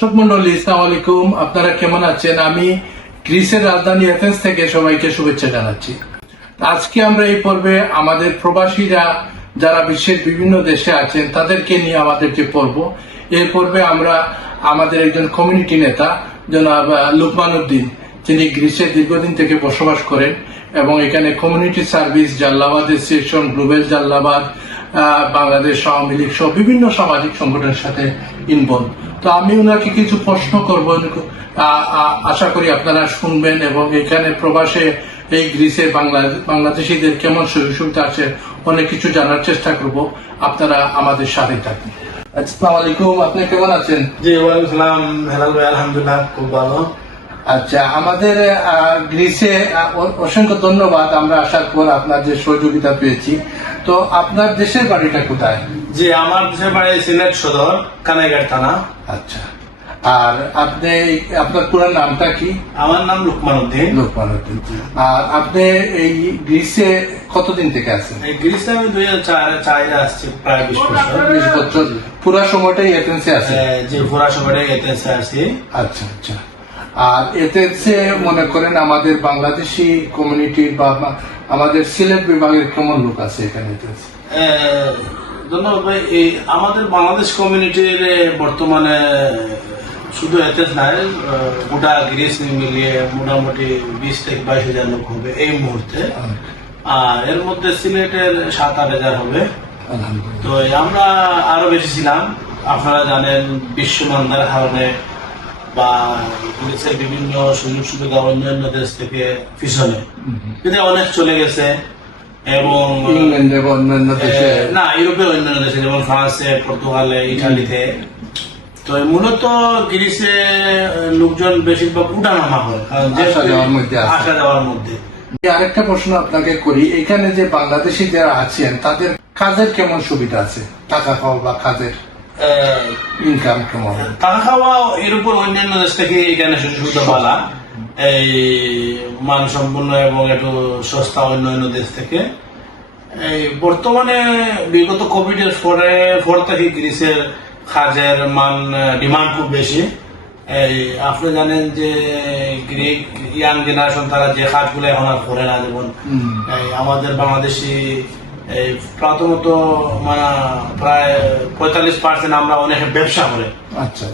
দর্শক মন্ডলী, আসসালামু আলাইকুম। আপনারা কেমন আছেন? আমি গ্রিসের রাজধানী এথেন্স থেকে সবাইকে শুভেচ্ছা জানাচ্ছি। আজকে আমরা এই পর্বে আমাদের প্রবাসীরা যারা বিশ্বের বিভিন্ন দেশে আছেন তাদেরকে নিয়ে আমাদের যে পর্ব, এই পর্বে আমরা আমাদের একজন কমিউনিটি নেতা জনাব লুকমান উদ্দিন, যিনি গ্রিসে দীর্ঘদিন থেকে বসবাস করেন এবং এখানে community service, Jallabad association, global Jallabad, Bangladesh Awami League সহ বিভিন্ন সামাজিক সংগঠনের সাথে ইনভলভ। তো আমি ওনাকে কিছু প্রশ্ন করব, আশা করি আপনারা শুনবেন এবং এখানে প্রবাসে এই গ্রিসে বাংলাদেশিদের কেমন সুযোগ সুবিধা আছে অনেক কিছু জানার চেষ্টা করব। আপনারা আমাদের সাথে থাকুন। আসসালামু আলাইকুম, আপনি কেমন আছেন? জি ওয়ালাইকুম সালাম। হেলাল ভাই, আলহামদুলিল্লাহ খুব ভালো। আচ্ছা, আমাদের গ্রিসে অসংখ্য ধন্যবাদ। আমরা আসার পর আপনার যে সহযোগিতা পেয়েছি। তো আপনার দেশের বাড়িটা কোথায়? জি, আমার দেশের বাড়ি সিলেট সদর, কানাইঘাট থানা। আচ্ছা, আর আপনার পুরো নামটা কি? আমার নাম লুকমান উদ্দিন। লুকমান উদ্দিন। আর আপনি এই গ্রিসে কতদিন থেকে আছেন? এই গ্রিসে আমি 2004 আসছি, প্রায় 20 বছর। 20 বছর পুরো সময়টাই এথেন্সে আছে? যে পুরা সময়টাই এথেন্সে আছি। আচ্ছা আচ্ছা। আর এথেন্সে মনে করেন আমাদের বাংলাদেশি কমিউনিটির বা আমাদের সিলেট বিভাগের কেমন লোক আছে এখানে এথেন্সে? ধন্যবাদ ভাই। এই আমাদের বাংলাদেশ কমিউনিটির বর্তমানে শুধু এথেন্স নাই, গোটা গ্রিস মিলিয়ে মোটামুটি 20 থেকে 22,000 লোক হবে এই মুহূর্তে। আর এর মধ্যে সিলেটের 7-8,000 হবে। তো আমরা আরো বেশি ছিলাম। আপনারা জানেন বিশ্বমান্দার কারণে বা গ্রিসের বিভিন্ন সুযোগ সুবিধা অন্যান্য দেশ থেকে পিছনে কিন্তু অনেক চলে গেছে এবং ইংল্যান্ডে বা অন্যান্য দেশে, না ইউরোপের অন্যান্য দেশে যেমন ফ্রান্সে, পর্তুগালে, ইটালিতে। তো মূলত গ্রিসে লোকজন বেশিরভাগ উঠানামা হয়, আসা যাওয়ার মধ্যে। আরেকটা প্রশ্ন আপনাকে করি, এখানে যে বাংলাদেশি যারা আছেন তাদের কাজের কেমন সুবিধা আছে? টাকা খাওয়া বা কাজের ইনকাম কেমন? টাকা খাওয়া এর উপর অন্যান্য দেশ থেকে এখানে সুযোগ সুবিধা পালা এই মানসম্পন্ন এবং একটু সস্তা অন্যান্য দেশ থেকে। এই বর্তমানে বিগত কোভিড এর পর থেকে গ্রিসের কাজের মান ডিমান্ড খুব বেশি। এই আপনি জানেন যে গ্রিক ইয়াং জেনারেশন তারা যে কাজগুলো এখন আর করে না, যেমন আমাদের বাংলাদেশি প্রথমত মানে প্রায় 45% আমরা অনেক ব্যবসা করে। আচ্ছা,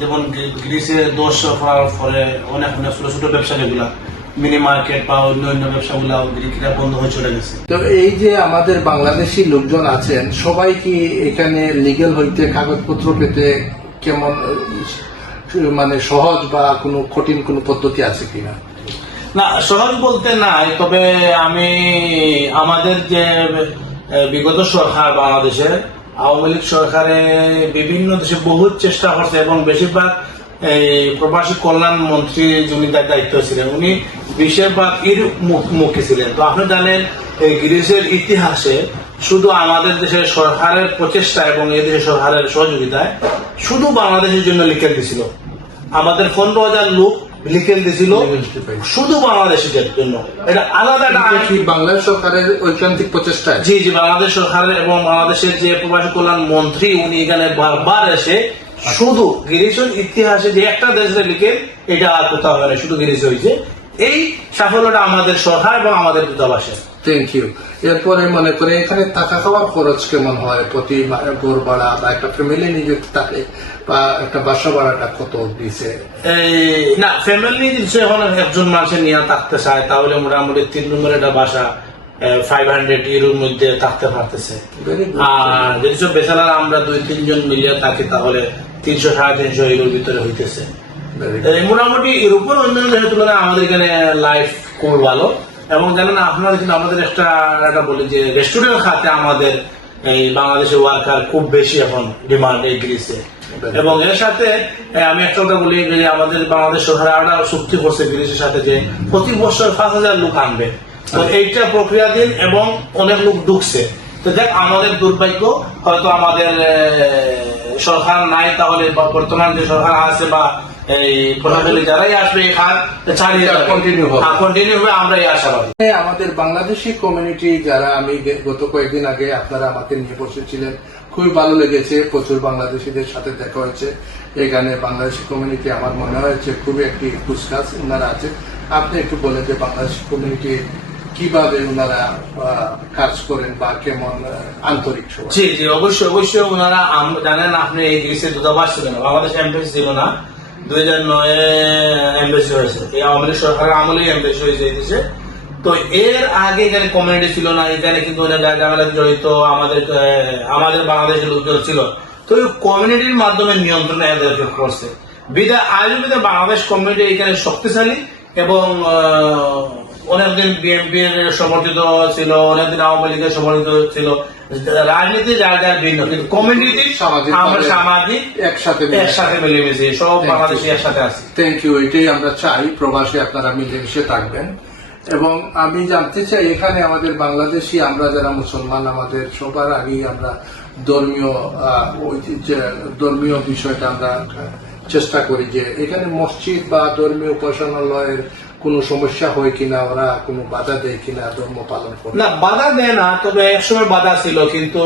যেমন গ্রিসে 10 করার পরে অনেক অনেক ছোট ছোট ব্যবসা যেগুলা মিনি মার্কেট বা অন্য অন্য ব্যবসাগুলা গ্রিকরা বন্ধ হয়ে চলে গেছে। তো এই যে আমাদের বাংলাদেশি লোকজন আছেন সবাই কি এখানে লিগ্যাল হইতে কাগজপত্র পেতে কেমন মানে সহজ বা কোনো কঠিন কোনো পদ্ধতি আছে কিনা? না, সহজ বলতে নাই, তবে আমি আমাদের যে বিগত সরকার বাংলাদেশের আওয়ামী লীগ সরকারে বিভিন্ন দেশে বহু চেষ্টা করছে এবং বেশিরভাগ এই প্রবাসী কল্যাণ মন্ত্রী যিনি দায়িত্ব ছিলেন উনি বেশিরভাগ এর মুখে ছিলেন। তো আপনি জানেন এই গ্রিসের ইতিহাসে শুধু আমাদের দেশের সরকারের প্রচেষ্টা এবং এই দেশের সরকারের সহযোগিতায় শুধু বাংলাদেশের জন্য লিখে দিয়েছিল। আমাদের 15,000 লোক লিখে দিয়েছিল শুধু বাংলাদেশিদের জন্য। এটা আলাদা বাংলাদেশ সরকারের ঐকান্তিক প্রচেষ্টা। জি জি, বাংলাদেশ সরকারের এবং বাংলাদেশের যে প্রবাসী কল্যাণ মন্ত্রী উনি এখানে বারবার এসে শুধু গ্রিসের ইতিহাসে যে একটা দেশে লিখে এটা আর কোথাও হয় না, শুধু গ্রিসে হয়েছে। এই সাফল্যটা আমাদের সরকার এবং আমাদের দূতাবাসের। Thank you. এরপরে মনে করে এখানে টাকা খাওয়ার খরচ কেমন হয়? প্রতি ঘর ভাড়া বা একটা ফ্যামিলি নিজে থাকে বা একটা বাসা ভাড়াটা কত দিছে? না, ফ্যামিলি দিচ্ছে এখন একজন মানুষের নিয়ে থাকতে চায় তাহলে মোটামুটি 3 রুমের একটা বাসা 500 ইউরোর মধ্যে থাকতে পারতেছে। আর যদি সব বেচারার আমরা 2-3 জন মিলিয়ে থাকি তাহলে 300-350 ইউরোর ভিতরে হইতেছে। মোটামুটি ইউরোপের অন্যান্য দেশের তুলনায় আমাদের এখানে লাইফ খুব ভালো। এবং জানেন আপনারা কিন্তু আমাদের একটা বলি যে রেস্টুরেন্ট খাতে আমাদের এই বাংলাদেশের ওয়ার্কার খুব বেশি এখন ডিমান্ড এই গ্রিসে। এবং এর সাথে আমি একটা কথা বলি যে আমাদের বাংলাদেশ সরকার আরো চুক্তি করছে গ্রিসের সাথে যে প্রতি বছর 5,000 লোক আনবে। তো এইটা প্রক্রিয়াধীন এবং অনেক লোক ঢুকছে। তো দেখ আমাদের দুর্ভাগ্য হয়তো আমাদের সরকার নাই, তাহলে বর্তমান যে সরকার আছে বা এই প্রশাসনে যারাই আসবে কন্টিনিউ হবে, আমরা এই আশাবাদী। আমাদের বাংলাদেশি কমিউনিটি যারা, আমি গত কয়েকদিন আগে আপনারা আমাকে নিয়ে বসেছিলেন, খুবই ভালো লেগেছে। প্রচুর বাংলাদেশিদের সাথে দেখা হয়েছে এখানে বাংলাদেশি কমিউনিটি আমার মনে হয়েছে খুবই একটি কুচকাজ ওনারা আছে। আপনি একটু বলেন যে বাংলাদেশি কমিউনিটি কিভাবে ওনারা কাজ করেন বা কেমন আন্তরিক সবাই? জি জি, অবশ্যই অবশ্যই। ওনারা জানেন আপনি এই গ্রিসের দূতাবাস ছিল না, বাংলাদেশ এমবেসি ছিল না, 2009-এ এমবেসি হয়েছে, এই আওয়ামী লীগ সরকারের আমলেই এমবেসি হয়েছে এই দেশে। তো এর আগে এখানে কমিউনিটি ছিল না, এখানে কিন্তু অনেক জায়গায় জড়িত আমাদের বাংলাদেশের লোকজন ছিল। তো এই কমিউনিটির মাধ্যমে নিয়ন্ত্রণ এদেরকে করছে বিদায় আয়োজিত বাংলাদেশ কমিউনিটি এখানে শক্তিশালী এবং অনেকদিন বিএনপির সমর্থিত ছিল, অনেকদিন আওয়ামী লীগের সমর্থিত ছিল। রাজনীতি যার যার ভিন্ন, কিন্তু কমিউনিটি আমরা সামাজিক একসাথে মিলেমিশে সব বাংলাদেশি একসাথে আছি। Thank you. এটাই আমরা চাই, প্রবাসী আপনারা মিলেমিশে থাকবেন। এবং আমি জানতে চাই এখানে আমাদের বাংলাদেশি আমরা যারা মুসলমান, আমাদের সবার আগেই আমরা ধর্মীয় বিষয়টা আমরা চেষ্টা করি যে এখানে মসজিদ বা ধর্মীয় উপাসনালয়ের কোনো সমস্যা হয় কিনা, ওরা কোনো বাধা দেয় কিনা ধর্ম পালন করে? না, বাধা দেয় না, তবে একসময় বাধা ছিল, কিন্তু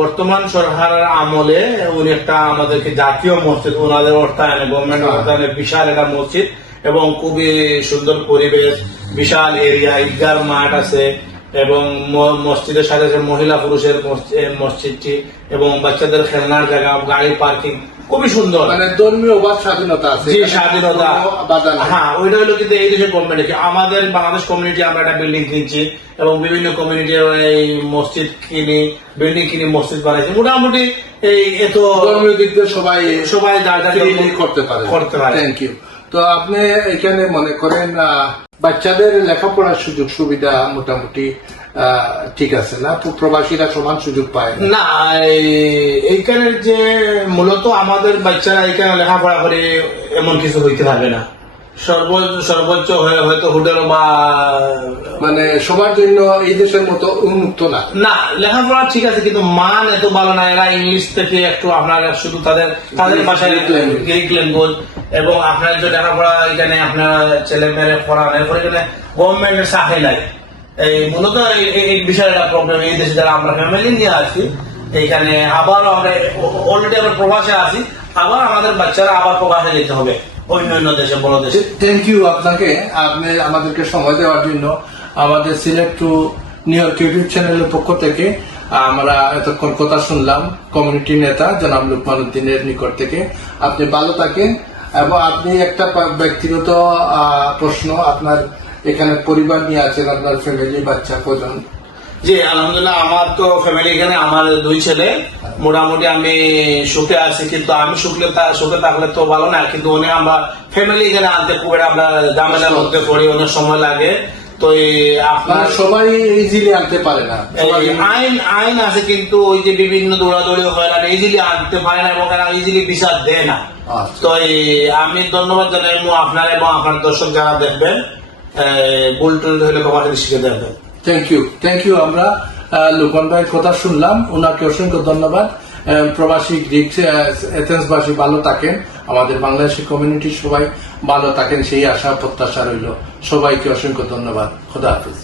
বর্তমান সরকারের আমলে উনি একটা আমাদেরকে জাতীয় মসজিদ, ওনাদের অর্থায়নে, গভর্নমেন্ট অর্থায়নে বিশাল একটা মসজিদ এবং খুবই সুন্দর পরিবেশ, বিশাল এরিয়া, ঈদগাহ মাঠ আছে এবং মসজিদের সাথে মহিলা পুরুষের মসজিদটি এবং বাচ্চাদের খেলনার জায়গা, গাড়ি পার্কিং খুবই সুন্দর। মানে ধর্মীয় স্বাধীনতা আছে, জি স্বাধীনতা। হ্যাঁ, ওইটা হলো কিন্তু এই দেশের কমিউনিটি, আমাদের বাংলাদেশ কমিউনিটি আমরা একটা বিল্ডিং কিনছি এবং বিভিন্ন কমিউনিটির এই মসজিদ কিনি, বিল্ডিং কিনি, মসজিদ বানাইছি। মোটামুটি এই এত ধর্মীয় দিক দিয়ে সবাই করতে পারে। Thank you. তো আপনি এখানে মনে করেন বাচ্চাদের লেখাপড়ার সুযোগ সুবিধা মোটামুটি ঠিক আছে না? প্রবাসীরা সমান সুযোগ পায় না? এইখানে যে মূলত আমাদের বাচ্চারা এখানে লেখাপড়া করে এমন কিছু হইতে পারবে না, সর্বোচ্চ হয়তো হোটেল বা মানে সবার জন্য এই দেশের মতো উন্মুক্ত না। না, লেখাপড়া ঠিক আছে, কিন্তু মান এত ভালো না। এরা ইংলিশ থেকে একটু আপনার শুধু তাদের ভাষায় গ্রিক ল্যাঙ্গুয়েজ এবং আপনার যে লেখাপড়া এখানে আপনার ছেলে মেয়ে পড়ান, এরপরে এখানে গভর্নমেন্টের চাকরি লাগে। এই মূলত এই বিষয়ে একটা প্রবলেম এই দেশে যারা আমরা ফ্যামিলি নিয়ে আছি এইখানে, আবার আমরা অলরেডি আমরা প্রবাসে আছি, আবার আমাদের বাচ্চারা আবার প্রবাসে যেতে হবে অন্য দেশে, বড় দেশে। থ্যাংক ইউ আপনাকে, আপনি আমাদেরকে সময় দেওয়ার জন্য। আমাদের select two new York YouTube চ্যানেলের পক্ষ থেকে আমরা এতক্ষণ কথা শুনলাম কমিউনিটি নেতা জনাব লুকমান উদ্দিনের নিকট থেকে। আপনি ভালো থাকেন। এবং আপনি একটা ব্যক্তিগত প্রশ্ন, আপনার এখানে পরিবার নিয়ে আছেন, আপনার ফ্যামিলি বাচ্চা কজন? জি আলহামদুলিল্লাহ, আমার তো ফ্যামিলি এখানে, আমার 2 ছেলে। মোটামুটি আমি সুখে আছি, কিন্তু আমি সুখে থাকলে তো ভালো না, কিন্তু অনেক আমরা ফ্যামিলি এখানে আনতে খুব আমরা ঝামেলার মধ্যে পড়ি, অনেক সময় লাগে। তো আপনার সবাই ইজিলি আনতে পারে না, আইন আছে, কিন্তু ওই যে বিভিন্ন দৌড়াদৌড়ি হয় না, ইজিলি আনতে পারে না এবং ইজিলি বিচার দেয় না। তো আমি ধন্যবাদ জানাই আপনার এবং আপনার দর্শক যারা দেখবেন, ভুল টুল হলে কমাতে শিখে দেখবেন। Thank you. আমরা লুকমান ভাইয়ের কথা শুনলাম, ওনাকে অসংখ্য ধন্যবাদ। প্রবাসী গ্রিক এথেন্সবাসী ভালো থাকেন, আমাদের বাংলাদেশি কমিউনিটি সবাই ভালো থাকেন, সেই আশা প্রত্যাশা রইল। সবাইকে অসংখ্য ধন্যবাদ। খোদা হাফিজ।